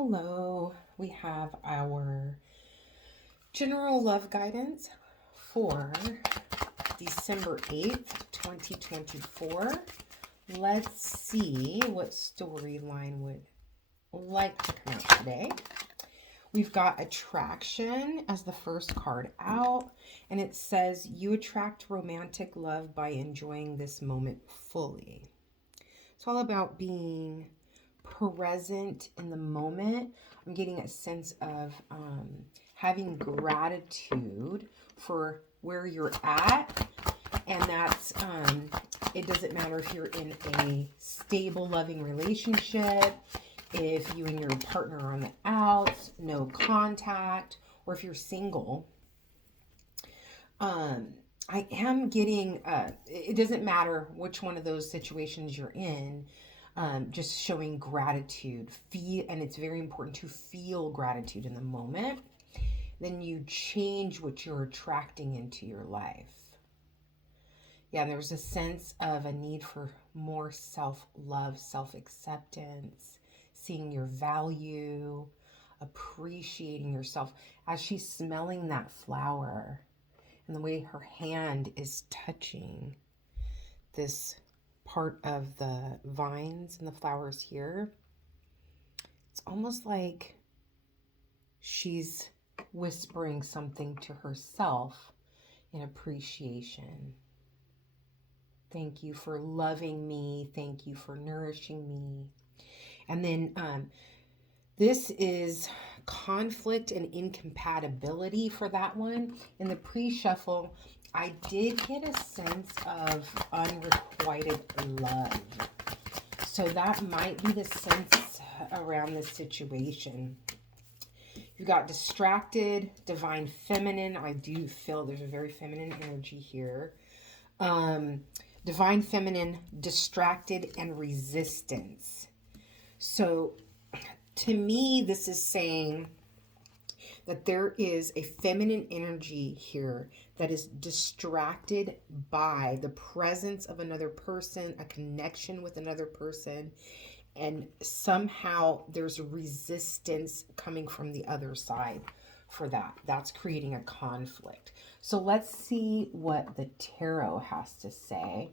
Hello, we have our general love guidance for December 8th, 2024. Let's see what storyline would like to come out today. We've got attraction as the first card out, and it says you attract romantic love by enjoying this moment fully. It's all about being present in the moment. I'm getting a sense of having gratitude for where you're at. And that's, it doesn't matter if you're in a stable, loving relationship, if you and your partner are on the outs, no contact, or if you're single. I am getting, it doesn't matter which one of those situations you're in, just showing gratitude. And it's very important to feel gratitude in the moment. Then you change what you're attracting into your life. Yeah, there's a sense of a need for more self-love, self-acceptance, seeing your value, appreciating yourself. As she's smelling that flower and the way her hand is touching this part of the vines and the flowers here, it's almost like she's whispering something to herself in appreciation. Thank you for loving me. Thank you for nourishing me. And then this is conflict and incompatibility for that one. In the pre-shuffle, I did get a sense of unrequited love. So that might be the sense around this situation. You've got distracted, divine feminine. I do feel there's a very feminine energy here. Divine feminine, distracted, and resistance. So to me, this is saying that there is a feminine energy here that is distracted by the presence of another person, a connection with another person, and somehow there's a resistance coming from the other side for that. That's creating a conflict. So let's see what the tarot has to say.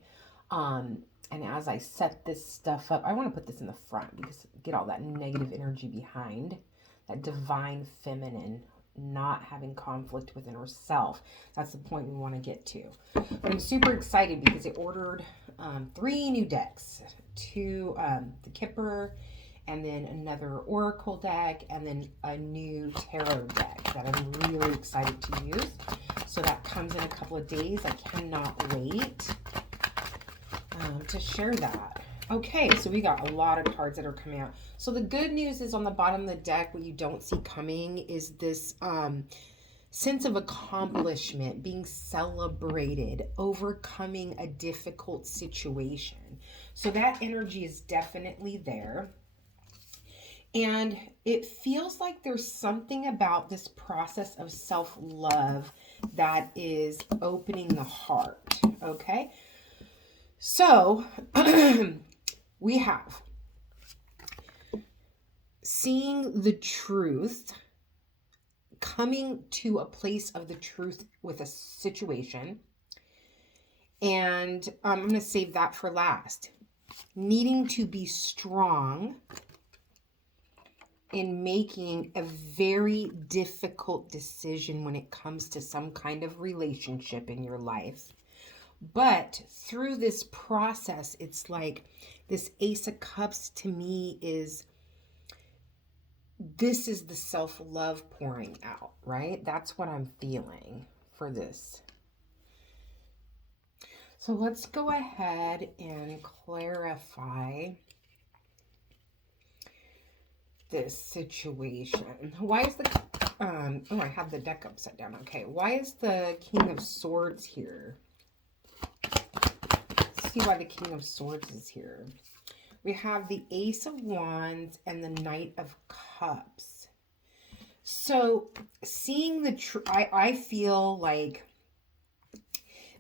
And as I set this stuff up, I want to put this in the front because get all that negative energy behind. That divine feminine not having conflict within herself. That's the point we want to get to. But I'm super excited because I ordered 3 new decks. 2, the Kipper, and then another Oracle deck, and then a new Tarot deck that I'm really excited to use. So that comes in a couple of days. I cannot wait to share that. Okay, so we got a lot of cards that are coming out. So the good news is on the bottom of the deck, what you don't see coming is this sense of accomplishment, being celebrated, overcoming a difficult situation. So that energy is definitely there. And it feels like there's something about this process of self-love that is opening the heart, okay? So we have seeing the truth, coming to a place of the truth with a situation. And I'm going to save that for last. Needing to be strong in making a very difficult decision when it comes to some kind of relationship in your life. But through this process, it's like this Ace of Cups to me is, this is the self-love pouring out, right? That's what I'm feeling for this. So let's go ahead and clarify this situation. Why is the, oh, I have the deck upside down. Okay, why is the King of Swords here? Let's see why the King of Swords is here. We have the Ace of Wands and the Knight of Cups. So seeing the I feel like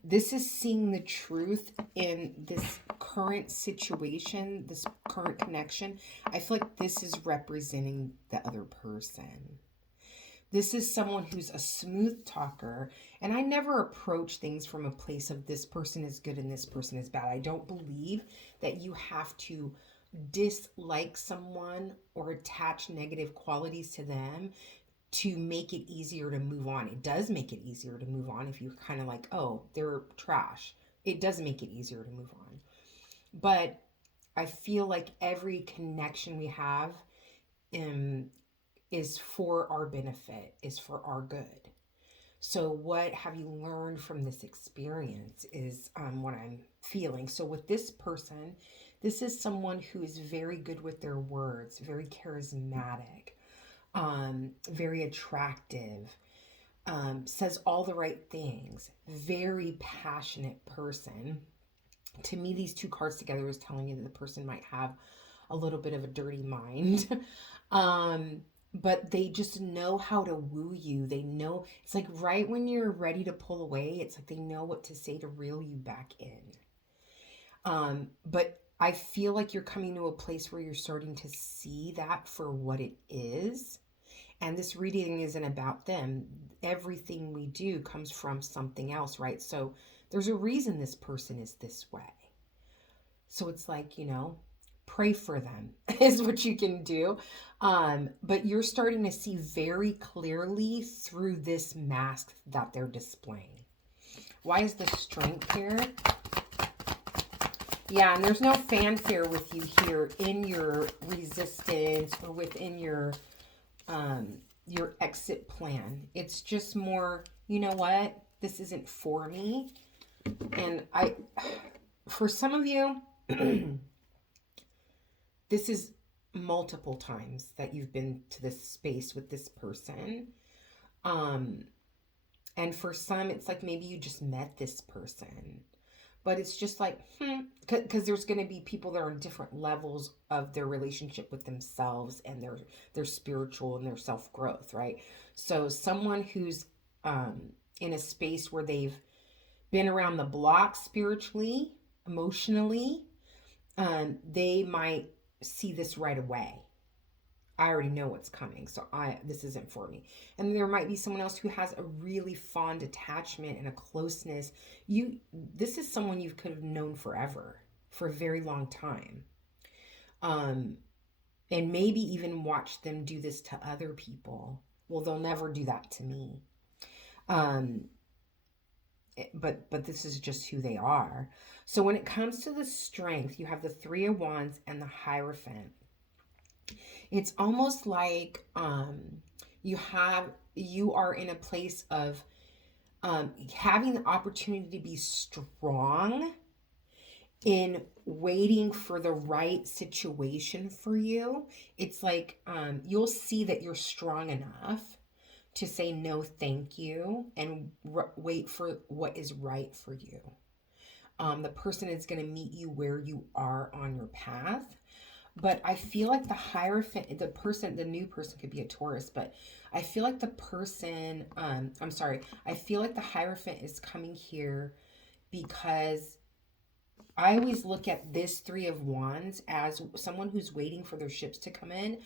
this is seeing the truth in this current situation, this current connection. I feel like this is representing the other person. This is someone who's a smooth talker, and I never approach things from a place of this person is good and this person is bad. I don't believe that you have to dislike someone or attach negative qualities to them to make it easier to move on. It does make it easier to move on if you're kind of like, oh, they're trash. It does make it easier to move on. But I feel like every connection we have is for our benefit, is for our good. So what have you learned from this experience is what I'm feeling. So with this person, this is someone who is very good with their words, very charismatic, very attractive, says all the right things, very passionate person. To me, these two cards together is telling you that the person might have a little bit of a dirty mind. But they just know how to woo you. They know, it's like right when you're ready to pull away, it's like they know what to say to reel you back in. But I feel like you're coming to a place where you're starting to see that for what it is. And this reading isn't about them. Everything we do comes from something else, right? So there's a reason this person is this way. So it's like, pray for them is what you can do. But you're starting to see very clearly through this mask that they're displaying. Why is the Strength here? Yeah, and there's no fanfare with you here in your resistance or within your exit plan. It's just more, you know what? This isn't for me. And for some of you, this is multiple times that you've been to this space with this person. And for some, it's like maybe you just met this person. But it's just like, because there's going to be people that are in different levels of their relationship with themselves and their spiritual and their self-growth, right? So someone who's in a space where they've been around the block spiritually, emotionally, they might see this right away. I already know what's coming, so this isn't for me. And there might be someone else who has a really fond attachment and a closeness. This is someone you could have known forever, for a very long time. And maybe even watch them do this to other people. Well, they'll never do that to me. But this is just who they are. So when it comes to the Strength, you have the Three of Wands and the Hierophant. It's almost like you are in a place of having the opportunity to be strong in waiting for the right situation for you. It's like you'll see that you're strong enough to say no thank you and wait for what is right for you. The person is going to meet you where you are on your path. But I feel like the Hierophant, the new person could be a Taurus, but I feel like the person, I feel like the Hierophant is coming here because I always look at this Three of Wands as someone who's waiting for their ships to come in.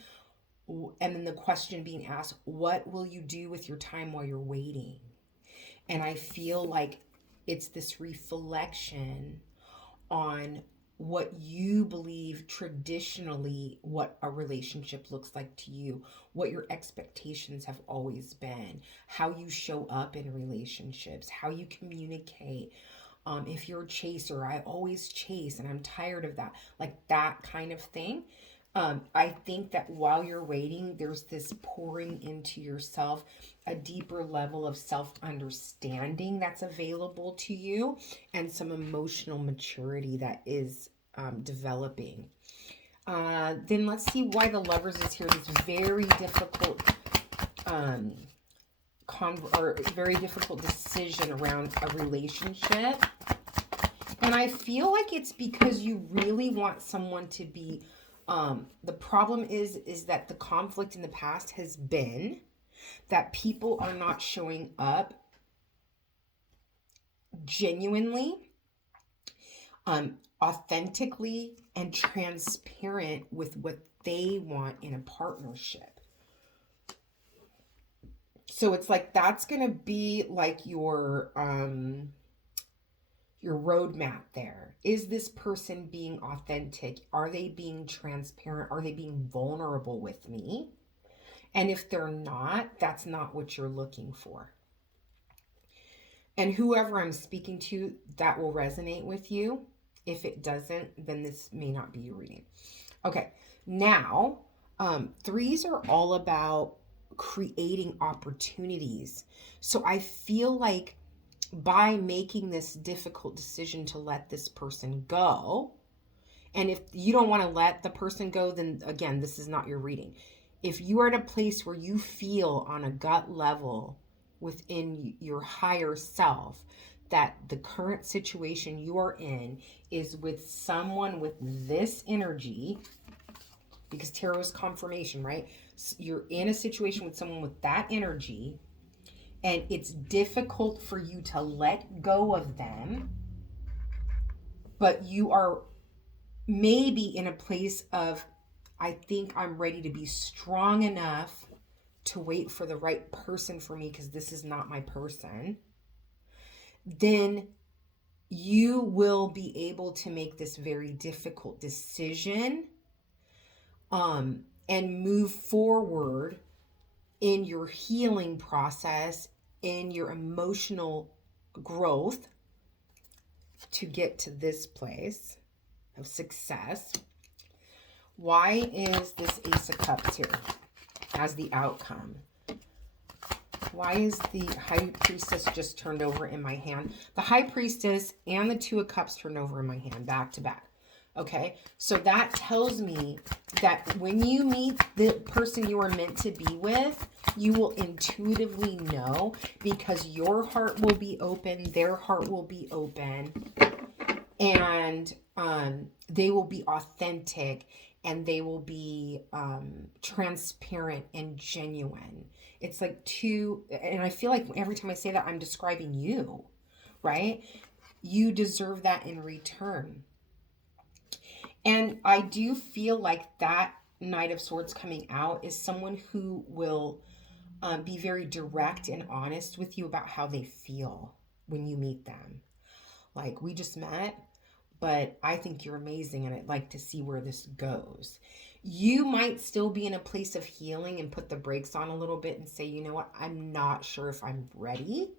And then the question being asked, what will you do with your time while you're waiting? And I feel like it's this reflection on what you believe traditionally, what a relationship looks like to you, what your expectations have always been, how you show up in relationships, how you communicate. If you're a chaser, I always chase and I'm tired of that, like that kind of thing. I think that while you're waiting, there's this pouring into yourself, a deeper level of self-understanding that's available to you, and some emotional maturity that is developing. Then let's see why the Lovers is here. This very difficult very difficult decision around a relationship. And I feel like it's because you really want someone to be the problem is that the conflict in the past has been that people are not showing up genuinely, authentically, and transparent with what they want in a partnership. So it's like that's going to be like your roadmap there. Is this person being authentic? Are they being transparent? Are they being vulnerable with me? And if they're not, that's not what you're looking for. And whoever I'm speaking to, that will resonate with you. If it doesn't, then this may not be your reading. Okay, now, threes are all about creating opportunities. So I feel like by making this difficult decision to let this person go, and if you don't want to let the person go, then again, this is not your reading. If you are at a place where you feel on a gut level within your higher self that the current situation you are in is with someone with this energy, because tarot is confirmation, right? You're in a situation with someone with that energy, and it's difficult for you to let go of them, but you are maybe in a place of, I think I'm ready to be strong enough to wait for the right person for me because this is not my person, then you will be able to make this very difficult decision and move forward in your healing process, in your emotional growth to get to this place of success. Why is this Ace of Cups here as the outcome? Why is the High Priestess just turned over in my hand? The High Priestess and the Two of Cups turned over in my hand, back to back. Okay, so that tells me that when you meet the person you are meant to be with, you will intuitively know, because your heart will be open, their heart will be open, and they will be authentic, and they will be transparent and genuine. It's like two, and I feel like every time I say that, I'm describing you, right? You deserve that in return. And I do feel like that Knight of Swords coming out is someone who will be very direct and honest with you about how they feel when you meet them. Like, we just met, but I think you're amazing and I'd like to see where this goes. You might still be in a place of healing and put the brakes on a little bit and say, you know what, I'm not sure if I'm ready.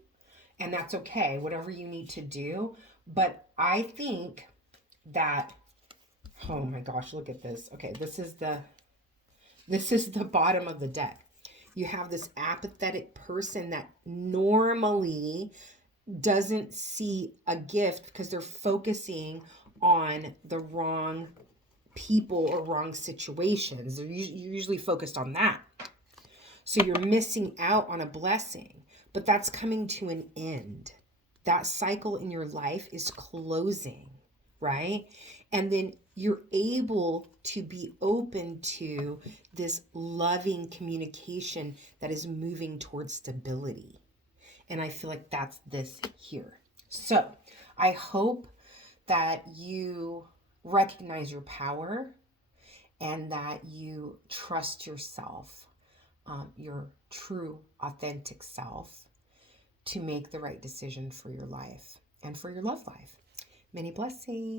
And that's okay, whatever you need to do. But I think that, oh my gosh, look at this. Okay, this is the bottom of the deck. You have this apathetic person that normally doesn't see a gift because they're focusing on the wrong people or wrong situations. You're usually focused on that. So you're missing out on a blessing, but that's coming to an end. That cycle in your life is closing, right? And then you're able to be open to this loving communication that is moving towards stability. And I feel like that's this here. So I hope that you recognize your power and that you trust yourself, your true, authentic self, to make the right decision for your life and for your love life. Many blessings.